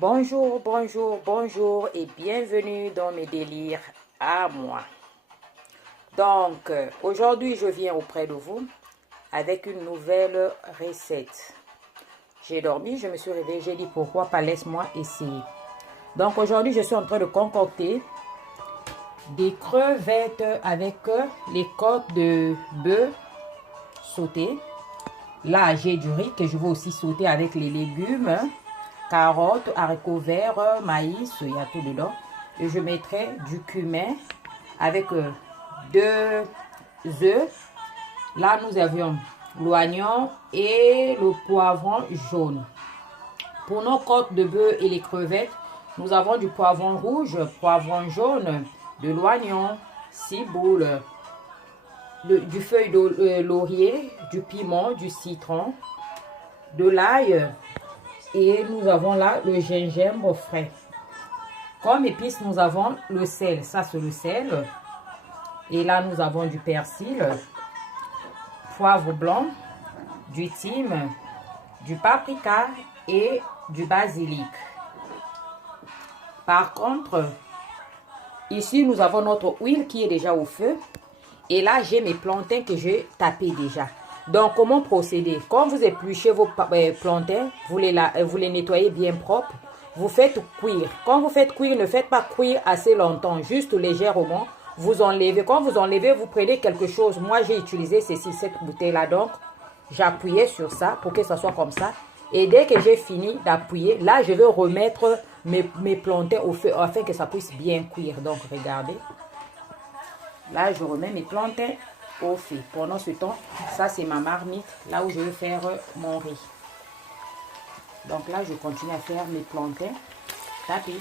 Bonjour, bonjour, bonjour et bienvenue dans mes délires à moi. Donc, aujourd'hui, je viens auprès de vous avec une nouvelle recette. J'ai dormi, je me suis réveillée, j'ai dit pourquoi pas, laisse-moi essayer. Donc, aujourd'hui, je suis en train de concocter des crevettes avec les côtes de bœuf sautées. Là, j'ai du riz que je vais aussi sauter avec les légumes. Carottes, haricots verts, maïs, il y a tout dedans. Et je mettrai du cumin avec 2 œufs. Là, nous avions l'oignon et le poivron jaune. Pour nos côtes de bœuf et les crevettes, nous avons du poivron rouge, poivron jaune, de l'oignon, ciboule, du feuille de laurier, du piment, du citron, de l'ail. Et nous avons là le gingembre frais. Comme épices, nous avons le sel. Ça, c'est le sel. Et là, nous avons du persil, poivre blanc, du thym, du paprika et du basilic. Par contre, ici, nous avons notre huile qui est déjà au feu. Et là, j'ai mes plantains que j'ai tapés déjà. Donc, comment procéder? Quand vous épluchez vos plantains, vous les nettoyez bien propres. Vous faites cuire. Quand vous faites cuire, ne faites pas cuire assez longtemps, juste légèrement. Vous enlevez. Quand vous enlevez, vous prenez quelque chose. Moi, j'ai utilisé cette bouteille-là. Donc, j'appuyais sur ça pour que ça soit comme ça. Et dès que j'ai fini d'appuyer, là, je vais remettre mes plantains au feu afin que ça puisse bien cuire. Donc, regardez. Là, je remets mes plantains au feu. Pendant ce temps, ça c'est ma marmite, là où je vais faire mon riz. Donc là, je continue à faire mes plantains tapis.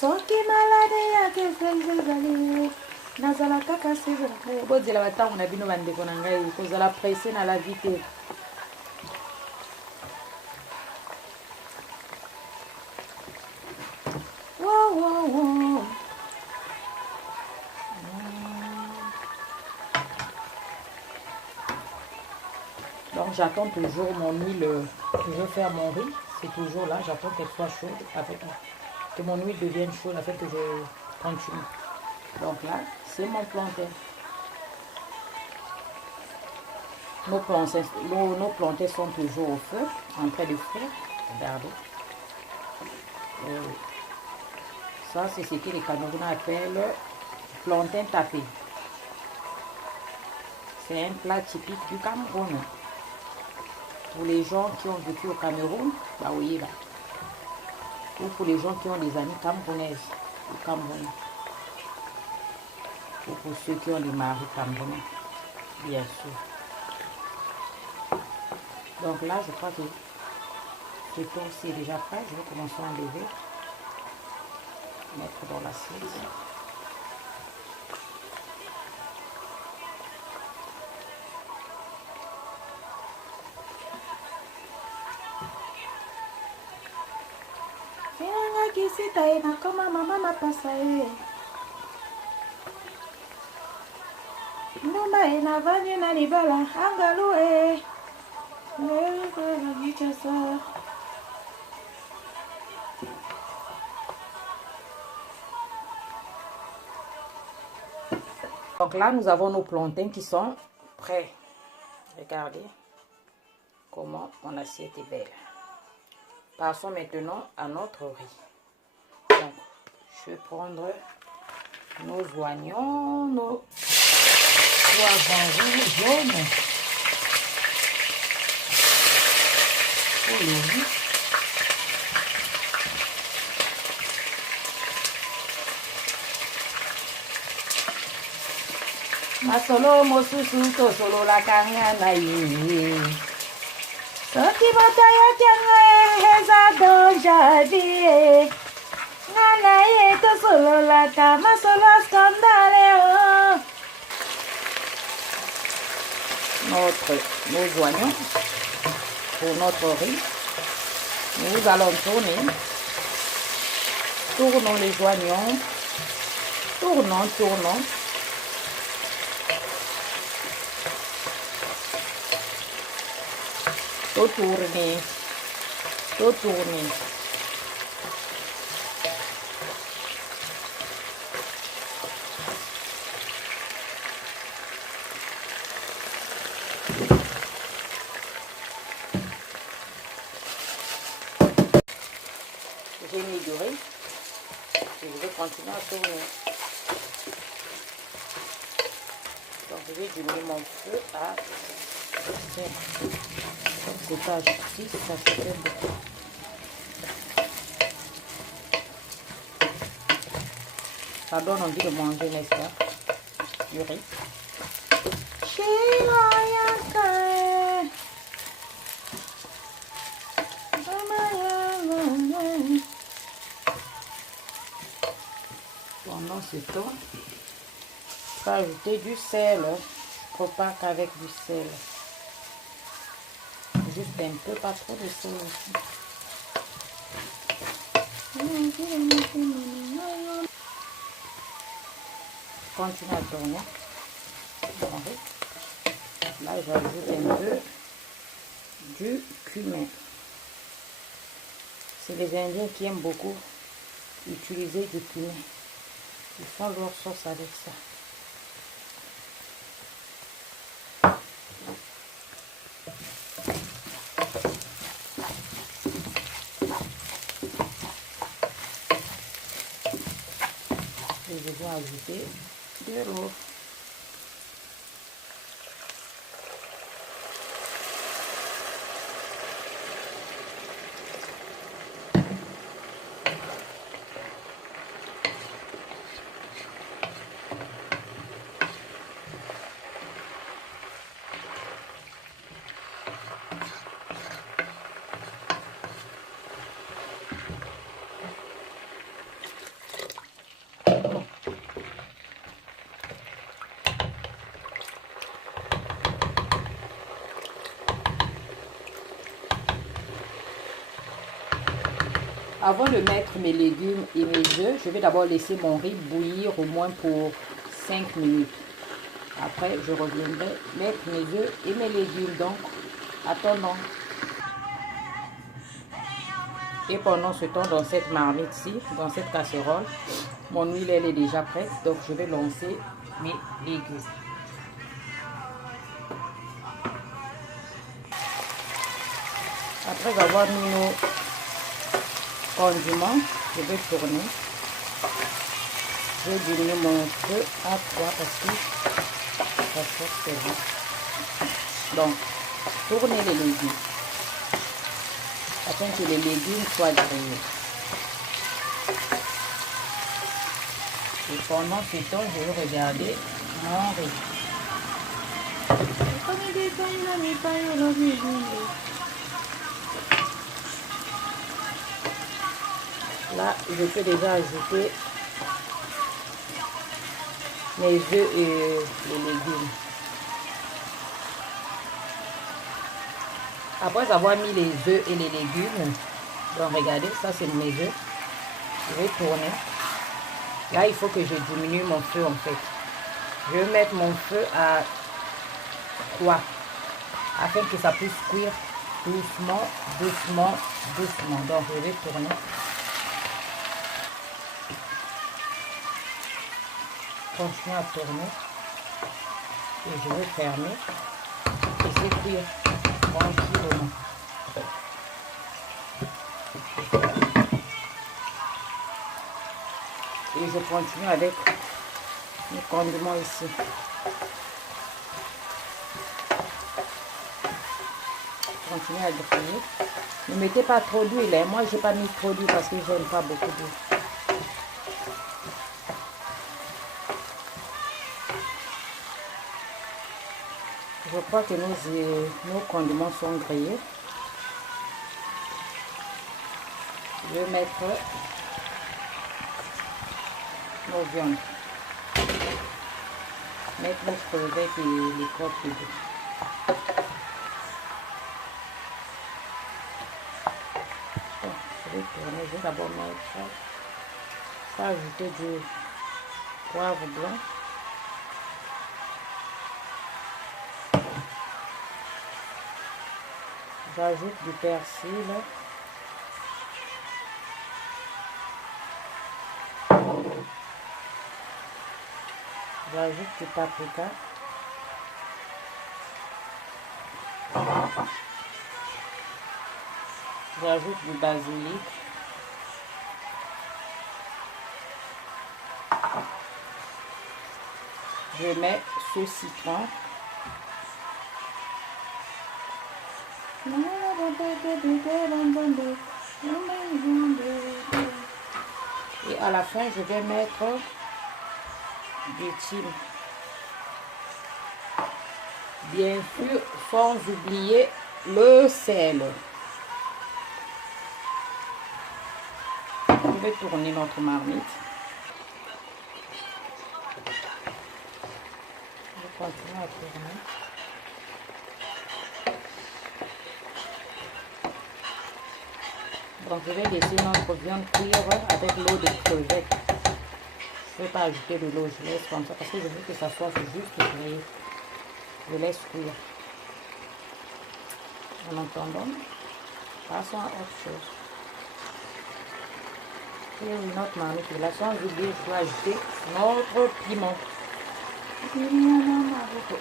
Soki malade ya kefelzali nazala kaka sezela bozela batango na bino bandeko na ngai kozala pressé na la vie te. Donc j'attends toujours mon huile que je vais faire mon riz. C'est toujours là, j'attends qu'elle soit chaude, que mon huile devienne chaude afin que je continue. Donc là, c'est mon plantain. Nos plantains sont toujours au feu, en train de frire. Regardez. Ça, c'est ce que les Camerounais appellent plantain tapé. C'est un plat typique du Cameroun. Pour les gens qui ont vécu au Cameroun, bah oui, là. Ou pour les gens qui ont des amis camerounaises au Cameroun. Ou pour ceux qui ont des maris camerounais, bien sûr. Donc là, je crois que ce toast est déjà prêt. Je vais commencer à enlever. Mettre dans l'assiette. Kisita ina kama mama mapasa Numa ina vanye na libala angalu Donc là, nous avons nos plantains qui sont prêts. Regardez comment mon assiette est belle. Passons maintenant à notre riz. Donc, je vais prendre nos oignons, nos poivrons rouges, jaunes. Pour le riz. Masolo mosusu to solo la kanya na ye. Soki batayo kyanga heza donja die. Ngana ye to solo la kama solo scandale. Nos oignons pour notre riz. Nous allons tourner. Tournons les oignons. Tournons. tourner, tout tourner. J'ai mis du riz et je vais continuer à tourner. Donc je vais diminuer mon feu à 5. Donc c'est pas 6, ça fait beaucoup. Ça donne envie de manger, n'est-ce pas? Du riz. Pendant ce temps, je vais ajouter du sel. Je prépare qu'avec du sel. Juste un peu, pas trop de sel aussi. Continue à tourner. Là, j'ajoute un peu du cumin. C'est les Indiens qui aiment beaucoup utiliser du cumin. Ils font leur sauce avec ça. Et je vais ajouter de l'eau. Avant de mettre mes légumes et mes œufs, je vais d'abord laisser mon riz bouillir au moins pour 5 minutes. Après, je reviendrai mettre mes œufs et mes légumes. Donc, attendons. Et pendant ce temps, dans cette marmite-ci, dans cette casserole, mon huile elle est déjà prête. Donc, je vais lancer mes légumes. Après avoir mis nos condiments, je vais tourner. Je vais diminuer mon feu à 3 parce que ça chauffe c'est bon. Donc, tournez les légumes afin que les légumes soient grillés. Et pendant ce temps, je vais regarder mon riz. Là, je peux déjà ajouter mes œufs et les légumes. Après avoir mis les œufs et les légumes, donc regardez, ça c'est mes œufs. Je vais tourner. Là, il faut que je diminue mon feu en fait. Je vais mettre mon feu à 3 afin que ça puisse cuire doucement, doucement, doucement. Donc, je vais tourner. Continuer à tourner. Et je vais fermer. Et c'est cuire tranquillement. Et je continue avec les condiments ici. Continuez à griller. Ne mettez pas trop d'huile. Hein. Moi, j'ai pas mis trop d'huile parce que j'aime pas beaucoup d'huile. Je crois que nos condiments sont grillés. Je vais mettre nos viandes. Mettre nos crevettes et les côtes de bœuf. Je vais tourner. Je vais d'abord mettre ça, ajouter du poivre blanc. J'ajoute du persil. J'ajoute du paprika. J'ajoute du basilic. Je mets ce citron. Et à la fin, je vais mettre du thym. Bien sûr, sans oublier le sel. Je vais tourner notre marmite. Je continue à tourner. Donc je vais laisser notre viande cuire avec l'eau de crevette. Je ne vais pas ajouter de l'eau, je laisse comme ça parce que je veux que ça soit juste grillé. Je laisse cuire. En attendant, passons à autre chose. Et oui, notre marmite est là. Sans oublier, je dois ajouter notre piment.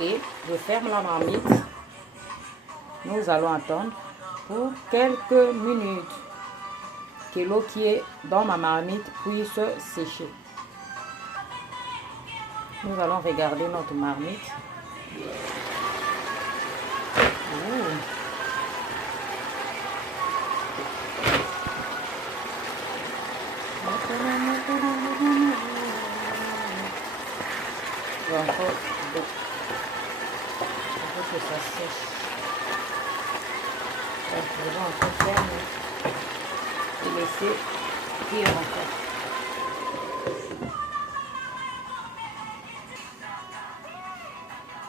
Et je ferme la marmite. Nous allons attendre pour quelques minutes que l'eau qui est dans ma marmite puisse sécher. Nous allons regarder notre marmite. Encore d'eau. Il faut que ça sèche. Donc, je vais encore fermer et laisser cuire encore.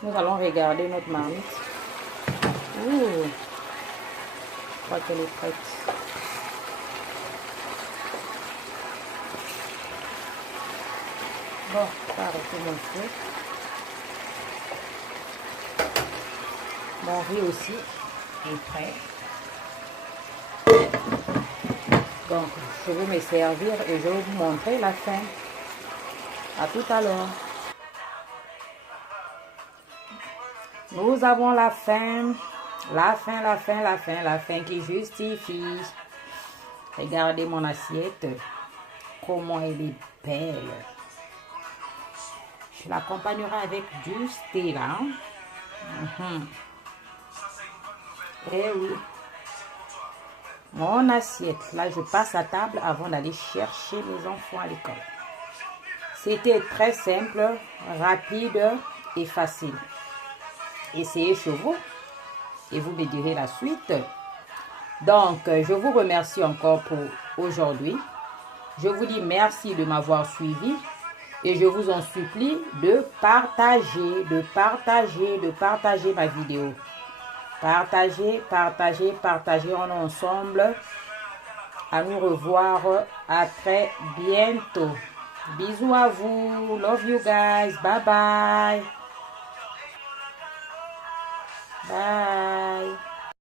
Nous allons regarder notre marmite. Je crois qu'elle est prête. Bon, je vais arrêter mon feu. Mon riz aussi est prêt. Donc, je vais me servir et je vais vous montrer la fin. À tout à l'heure. Nous avons la fin. La fin qui justifie. Regardez mon assiette. Comment elle est belle. Je l'accompagnerai avec du Stella. Et oui. Mon assiette. Là, je passe à table avant d'aller chercher mes enfants à l'école. C'était très simple, rapide et facile. Essayez chez vous et vous me direz la suite. Donc, je vous remercie encore pour aujourd'hui. Je vous dis merci de m'avoir suivi et je vous en supplie de partager ma vidéo. Partagez ensemble. À nous revoir. À très bientôt. Bisous à vous. Love you guys. Bye bye. Bye.